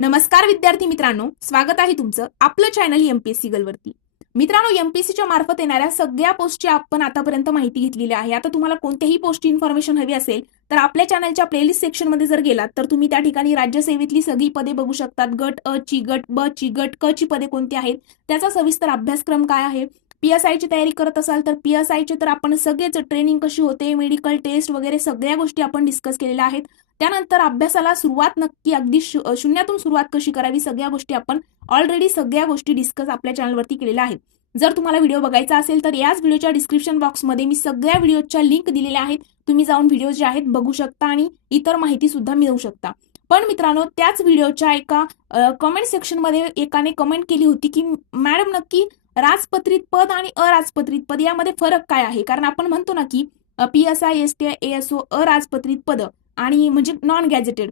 नमस्कार विद्यार्थी मित्रांनो स्वागत आहे तुमचं आपलं चॅनल एमपीएससी गलवरती मित्रांनो एमपीएससीच्या मार्फत येणाऱ्या सगळ्या पोस्टची आपण आतापर्यंत माहिती घेतलेली आहे. आता तुम्हाला कोणत्याही पोस्टची इन्फॉर्मेशन हवी असेल तर आपल्या चॅनलच्या प्लेलिस्ट सेक्शनमध्ये जर गेलात तर तुम्ही त्या ठिकाणी राज्यसेवेतली सगळी पदे बघू शकतात. गट अ ची गट ब ची गट क ची पदे कोणती आहेत? त्याचा सविस्तर अभ्यासक्रम काय आहे? पीएसआयची तयारी करत असाल तर पीएसआयचे तर आपण सगळेच ट्रेनिंग कशी होते मेडिकल टेस्ट वगैरे सगळ्या गोष्टी आपण डिस्कस केलेल्या आहेत. त्यानंतर अभ्यासाला सुरुवात नक्की अगदी शून्यातून सुरुवात कशी करावी सगळ्या गोष्टी आपण ऑलरेडी सगळ्या गोष्टी डिस्कस आपल्या चॅनलवरती केलेल्या आहेत. जर तुम्हाला व्हिडिओ बघायचा असेल तर याच व्हिडिओच्या डिस्क्रिप्शन बॉक्समध्ये मी सगळ्या व्हिडिओच्या लिंक दिलेल्या आहेत. तुम्ही जाऊन व्हिडिओ जे आहेत बघू शकता आणि इतर माहिती सुद्धा मिळवू शकता. पण मित्रांनो त्याच व्हिडिओच्या एका कमेंट सेक्शनमध्ये एकाने कमेंट केली होती की मॅडम नक्की राजपत्रित पद आणि अराजपत्रित पद यामध्ये फरक काय आहे? कारण आपण म्हणतो ना की P S I S T I S अराजपत्रित पद आणि म्हणजे नॉन गॅझेटेड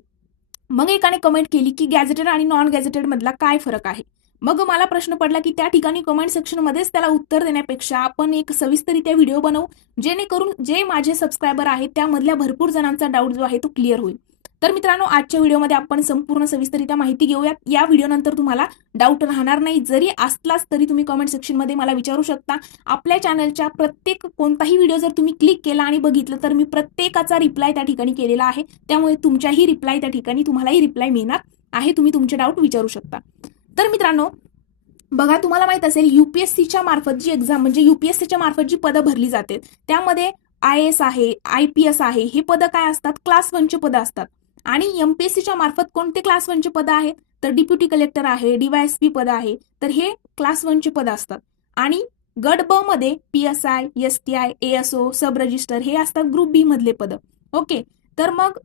मग एकाने कमेंट केली की गॅझेटेड आणि नॉन गॅझेटेड मधला काय फरक आहे? मग मला प्रश्न पडला की त्या ठिकाणी कमेंट सेक्शनमध्येच त्याला उत्तर देण्यापेक्षा आपण एक सविस्तरित्या व्हिडिओ बनवू जेणेकरून जे माझे सबस्क्रायबर आहेत त्यामधल्या भरपूर जणांचा डाऊट जो आहे तो क्लिअर होईल. तर मित्रांनो आजच्या व्हिडिओमध्ये आपण संपूर्ण सविस्तरित्या माहिती घेऊयात. या व्हिडिओनंतर तुम्हाला डाऊट राहणार नाही. जरी असलाच तरी तुम्ही कमेंट सेक्शनमध्ये मला विचारू शकता. आपल्या चॅनलच्या प्रत्येक कोणताही व्हिडिओ जर तुम्ही क्लिक केला आणि बघितलं तर मी प्रत्येकाचा रिप्लाय त्या ठिकाणी केलेला आहे. त्यामुळे तुमच्याही रिप्लाय त्या ठिकाणी तुम्हालाही रिप्लाय मिळणार आहे. तुम्ही तुमचे डाऊट विचारू शकता. तर मित्रांनो बघा तुम्हाला माहीत असेल युपीएससीच्या मार्फत जी एक्झाम म्हणजे युपीएससीच्या मार्फत जी पदं भरली जाते त्यामध्ये आय एस आहे आय पी एस आहे हे पदं काय असतात? क्लास वनचे पदं असतात. आणि एमपीएससीच्या मार्फत कोणते क्लास वनचे पद आहेत? तर डिप्युटी कलेक्टर आहे डीवायएसपी पद आहे. तर हे क्लास वनचे पद असतात. आणि गट ब मध्ये P S I S T I ASO sub register हे असतात ग्रुप बी मधले पद. ओके तर मग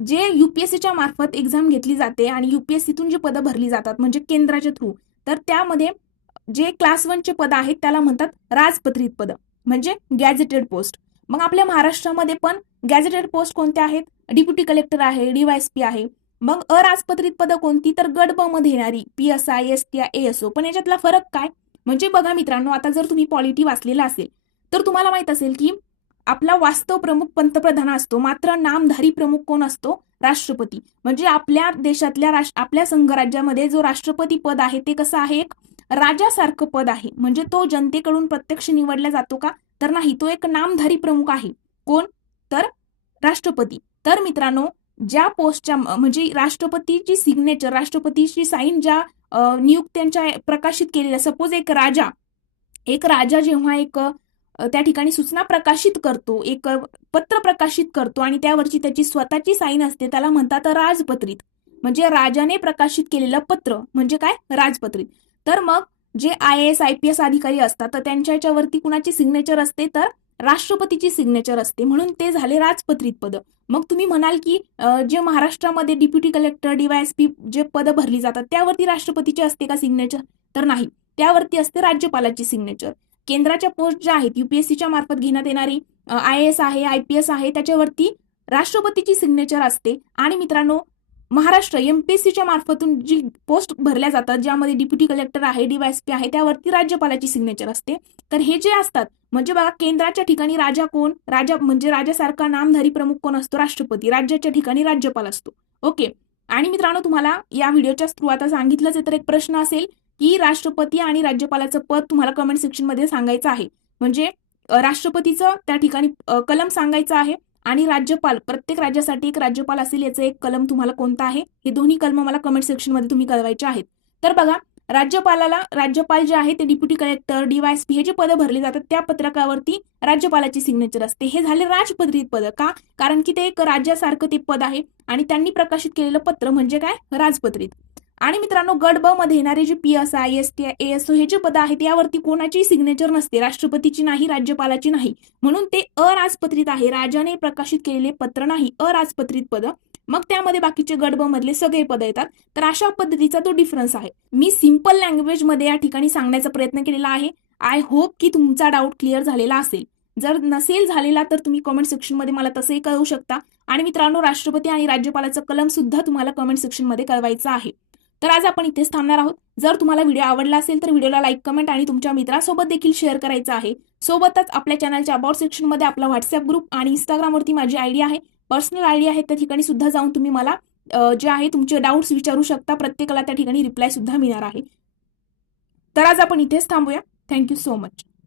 जे युपीएससीच्या मार्फत एक्झाम घेतली जाते आणि युपीएससीतून जी पदं भरली जातात म्हणजे केंद्राच्या थ्रू तर त्यामध्ये जे क्लास वनचे पद आहेत त्याला म्हणतात राजपत्रित पद म्हणजे गॅझेटेड पोस्ट मग आपल्या महाराष्ट्रामध्ये पण गॅझेटेड पोस्ट कोणत्या आहेत? डिप्युटी कलेक्टर आहे डीवायएसपी आहे. मग अराजपत्रित पदं कोणती? तर गट ब मध्ये येणारी P S I S T I ASO पण याच्यातला फरक काय? म्हणजे बघा मित्रांनो आता जर तुम्ही पॉलिटी वाचलेला असेल तर तुम्हाला माहीत असेल की आपला वास्तव प्रमुख पंतप्रधान असतो मात्र नामधारी प्रमुख कोण असतो? राष्ट्रपती. म्हणजे आपल्या देशातल्या राष्ट्र आपल्या संघराज्यामध्ये जो राष्ट्रपती पद आहे ते कसं आहे? एक राजासारखं पद आहे. म्हणजे तो जनतेकडून प्रत्यक्ष निवडला जातो का? तर नाही तो एक नामधारी प्रमुख आहे. कोण? तर राष्ट्रपती. तर मित्रांनो ज्या पोस्टच्या म्हणजे राष्ट्रपतीची सिग्नेचर राष्ट्रपतीची साईन ज्या नियुक्त्यांच्या प्रकाशित केलेल्या सपोज एक राजा एक राजा जेव्हा एक त्या ठिकाणी सूचना प्रकाशित करतो एक पत्र प्रकाशित करतो आणि त्यावरची त्याची स्वतःची साईन असते त्याला म्हणतात राजपत्रित. म्हणजे राजाने प्रकाशित केलेलं पत्र म्हणजे काय? राजपत्रित. तर मग जे I S I P S अधिकारी असतात तर त्यांच्या याच्यावरती कुणाची सिग्नेचर असते? तर राष्ट्रपतीची सिग्नेचर असते. म्हणून ते झाले राजपत्रित पद. मग तुम्ही म्हणाल की जे महाराष्ट्रामध्ये डिप्युटी कलेक्टर डीवायएसपी जे पद भरली जातात त्यावरती राष्ट्रपतीची असते का सिग्नेचर तर नाही. त्यावरती असते राज्यपालाची सिग्नेचर केंद्राच्या पोस्ट ज्या आहेत युपीएससीच्या मार्फत घेण्यात येणारी आय एस आहे आय पी एस आहे त्याच्यावरती राष्ट्रपतीची सिग्नेचर असते. आणि मित्रांनो महाराष्ट्र एमपीएससीच्या मार्फतून जी पोस्ट भरल्या जातात ज्यामध्ये डिप्युटी कलेक्टर आहे डीवायएसपी आहे त्यावरती राज्यपालाची सिग्नेचर असते. तर हे जे असतात म्हणजे बघा केंद्राच्या ठिकाणी राजा कोण? राजा म्हणजे राजासारखा नामधारी प्रमुख कोण असतो? राष्ट्रपती. राज्याच्या ठिकाणी राज्यपाल असतो. ओके. आणि मित्रांनो तुम्हाला या व्हिडिओच्या थ्रू आता सांगितलंच आहे तर एक प्रश्न असेल की राष्ट्रपती आणि राज्यपालाचं पद तुम्हाला कमेंट सेक्शनमध्ये सांगायचं आहे. म्हणजे राष्ट्रपतीचं त्या ठिकाणी कलम सांगायचं आहे. आणि राज्यपाल प्रत्येक राज्यासाठी एक राज्यपाल असेल याचं एक कलम तुम्हाला कोणता आहे? हे दोन्ही कलम मला कमेंट सेक्शनमध्ये तुम्ही कळवायचे आहेत. तर बघा राज्यपालाला राज्यपाल जे आहे ते डिप्युटी कलेक्टर डीवायएसपी हे जे पदं भरली जातात त्या पत्रकावरती राज्यपालाची सिग्नेचर असते. हे झाले राजपत्रित पद का? कारण की ते एक राज्यासारखं ते पद आहे आणि त्यांनी प्रकाशित केलेलं पत्र म्हणजे काय? राजपत्रित. आणि मित्रांनो गट ब मध्ये येणारे जे P S I S T S हे जे पद आहेत यावरती कोणाची सिग्नेचर नसते राष्ट्रपतीची नाही राज्यपालाची नाही. म्हणून ते अराजपत्रित आहे. राजाने प्रकाशित केलेले पत्र नाही अराजपत्रित पद. मग त्यामध्ये बाकीचे गट ब मधले सगळे पद येतात. तर अशा पद्धतीचा तो डिफरन्स आहे. मी सिंपल लँग्वेजमध्ये या ठिकाणी सांगण्याचा प्रयत्न केलेला आहे. आय होप की तुमचा डाऊट क्लिअर झालेला असेल. जर नसेल झालेला तर तुम्ही कमेंट सेक्शनमध्ये मला तसंही कळवू शकता. आणि मित्रांनो राष्ट्रपती आणि राज्यपालाचं कलम सुद्धा तुम्हाला कमेंट सेक्शनमध्ये कळवायचं आहे. तर आज आपण इथेच थांबणार आहोत. जर तुम्हाला व्हिडिओ आवडला असेल तर व्हिडिओला लाईक कमेंट आणि तुमच्या मित्रासोबत देखील शेअर करायचं आहे. सोबतच आपल्या चॅनलच्या अबाउट सेक्शनमध्ये आपला व्हॉट्सअप ग्रुप आणि इंस्टाग्रामवरती माझी आयडी आहे. पर्सनल आयडी आहे त्या ठिकाणी सुद्धा जाऊन तुम्ही मला जे आहे तुमचे डाऊट्स विचारू शकता. प्रत्येकाला त्या ठिकाणी रिप्लाय सुद्धा मिळणार आहे. तर आज आपण इथेच थांबूया. Thank you so much.